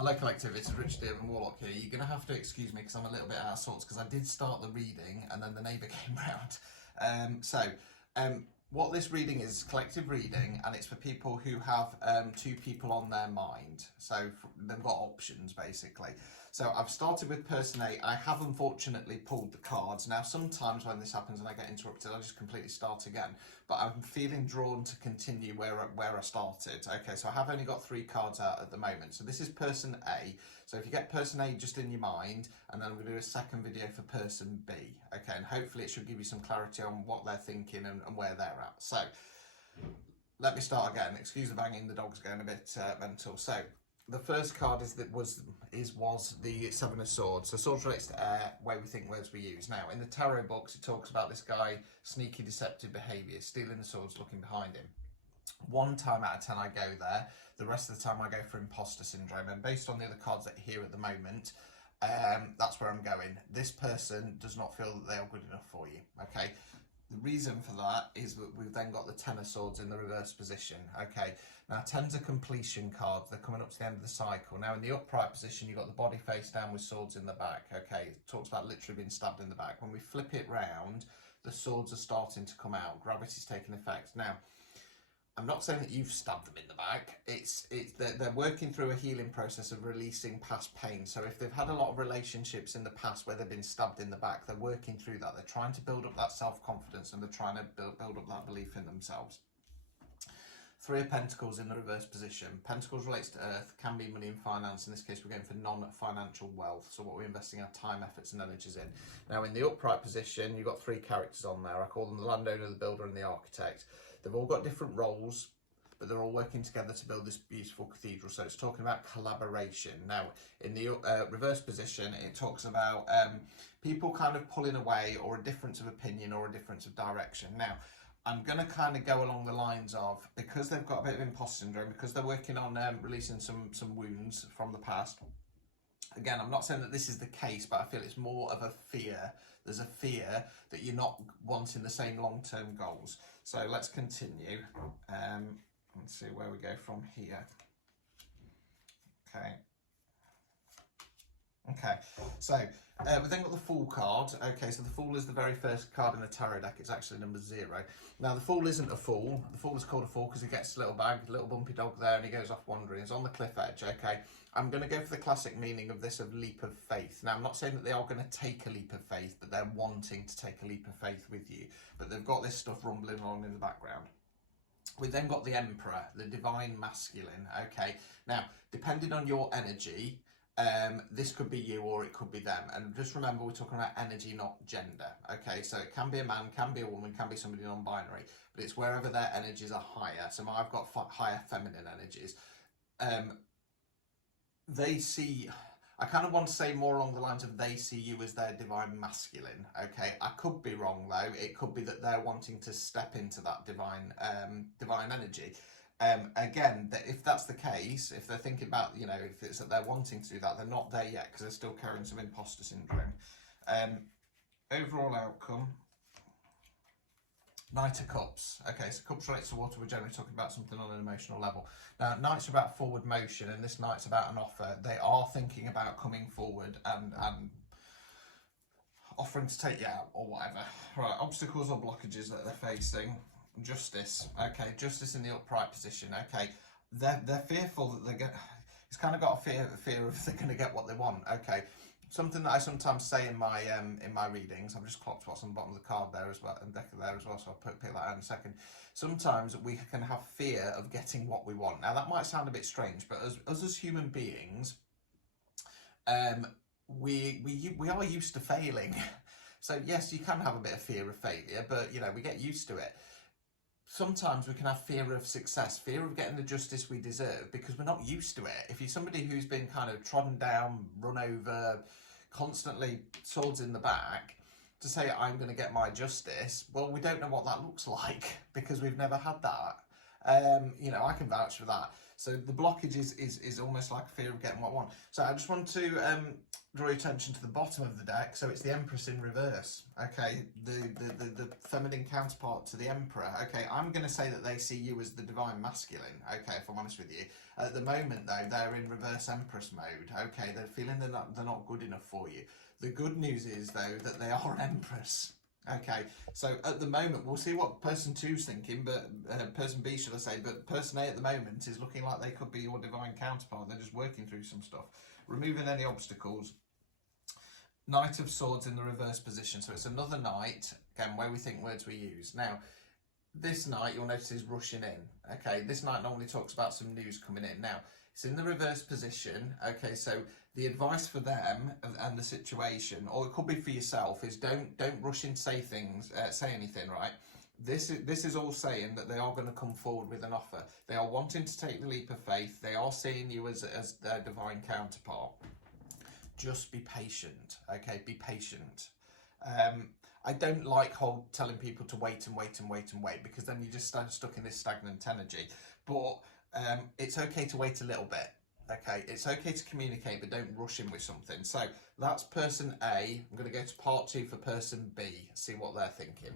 Hello Collective, it's Richard here from Warlock here. You're going to have to excuse me because I'm a little bit out of sorts because I did start the reading and then the neighbour came round. What this reading is collective reading, and it's for people who have two people on their mind. So they've got options basically. So I've started with person A. I have unfortunately pulled the cards. Now sometimes when this happens and I get interrupted, I just completely start again. But I'm feeling drawn to continue where I started. Okay, so I have only got 3 cards out at the moment. So this is person A. So if you get person A just in your mind, and then I'm going to do a second video for person B. Okay, and hopefully it should give you some clarity on what they're thinking and where they're at. So let me start again. Excuse the banging, the dog's going a bit mental. So the first card was the Seven of Swords. So swords relates to air, way we think, words we use. Now in the tarot books it talks about this guy, sneaky deceptive behaviour, stealing the swords, looking behind him. 1 time out of 10 I go there. The rest of the time I go for imposter syndrome, and based on the other cards that are here at the moment, that's where I'm going. This person does not feel that they are good enough for you. Okay. The reason for that is that we've then got the Ten of Swords in the reverse position. Okay, now 10's a completion card. They're coming up to the end of the cycle. Now in the upright position, you've got the body face down with swords in the back. Okay, it talks about literally being stabbed in the back. When we flip it round, the swords are starting to come out. Gravity's taking effect. Now, I'm not saying that you've stabbed them in the back. They're working through a healing process of releasing past pain. So if they've had a lot of relationships in the past where they've been stabbed in the back, they're working through that. They're trying to build up that self-confidence, and they're trying to build up that belief in themselves. 3 of Pentacles in the reverse position. Pentacles relates to earth, can be money and finance. In this case, we're going for non-financial wealth. So what we're investing our time, efforts and energies in. Now in the upright position, you've got 3 characters on there. I call them the landowner, the builder and the architect. They've all got different roles, but they're all working together to build this beautiful cathedral. So it's talking about collaboration. Now, in the reverse position, it talks about people kind of pulling away, or a difference of opinion, or a difference of direction. Now, I'm going to kind of go along the lines of, because they've got a bit of imposter syndrome, because they're working on releasing some wounds from the past. Again, I'm not saying that this is the case, but I feel it's more of a fear. There's a fear that you're not wanting the same long-term goals. So let's continue. Let's see where we go from here. Okay, so we've then got the Fool card. Okay, so the Fool is the very first card in the tarot deck. It's actually number 0. Now, the Fool isn't a fool. The Fool is called a fool because he gets a little bag, a little bumpy dog there, and he goes off wandering. He's on the cliff edge, okay? I'm going to go for the classic meaning of this, of leap of faith. Now, I'm not saying that they are going to take a leap of faith, but they're wanting to take a leap of faith with you. But they've got this stuff rumbling along in the background. We've then got the Emperor, the divine masculine, okay? Now, depending on your energy, this could be you or it could be them. And just remember, we're talking about energy, not gender. Okay, so it can be a man, can be a woman, can be somebody non-binary, but it's wherever their energies are higher. So I've got higher feminine energies. They see, I kind of want to say more along the lines of they see you as their divine masculine. Okay, I could be wrong though. It could be that they're wanting to step into that divine energy. Again, if that's the case, if they're thinking about, you know, if it's that they're wanting to do that, they're not there yet because they're still carrying some imposter syndrome. Overall outcome, Knight of Cups. Okay, so Cups relates to water. We're generally talking about something on an emotional level. Now, Knights are about forward motion, and this Knight's about an offer. They are thinking about coming forward and offering to take you out or whatever. Right, obstacles or blockages that they're facing. Justice. Okay, justice in the upright position. Okay, they're fearful that they're going. It's kind of got a fear of they're going to get what they want. Okay, something that I sometimes say in my readings. I've just clocked what's on the bottom of the card there as well, and deck there as well. So I'll pick that out in a second. Sometimes we can have fear of getting what we want. Now that might sound a bit strange, but as human beings, we are used to failing. So yes, you can have a bit of fear of failure, but you know, we get used to it. Sometimes we can have fear of success, fear of getting the justice we deserve because we're not used to it. If you're somebody who's been kind of trodden down, run over, constantly swords in the back, to say I'm going to get my justice, well, we don't know what that looks like because we've never had that. You know, I can vouch for that. So the blockage is almost like a fear of getting what I want. So I just want to draw your attention to the bottom of the deck. So it's the Empress in reverse. Okay, the feminine counterpart to the Emperor. Okay, I'm going to say that they see you as the divine masculine. Okay, if I'm honest with you. At the moment, though, they're in reverse Empress mode. Okay, they're feeling they're not good enough for you. The good news is, though, that they are an Empress. Okay, so at the moment, we'll see what person two's thinking, but person B, should I say, but person A at the moment is looking like they could be your divine counterpart. They're just working through some stuff. Removing any obstacles. Knight of Swords in the reverse position. So it's another knight, again, where we think words we use. Now, this knight, you'll notice, is rushing in. Okay, this knight normally talks about some news coming in. Now, it's in the reverse position. Okay, so the advice for them and the situation, or it could be for yourself, is don't rush in, say anything, right? This is all saying that they are going to come forward with an offer. They are wanting to take the leap of faith. They are seeing you as their divine counterpart. Just be patient, okay? Be patient. I don't like telling people to wait and wait and wait and wait, because then you just stand stuck in this stagnant energy. But it's okay to wait a little bit. Okay, it's okay to communicate, but don't rush in with something. So that's person A. I'm going to go to part 2 for person B, see what they're thinking.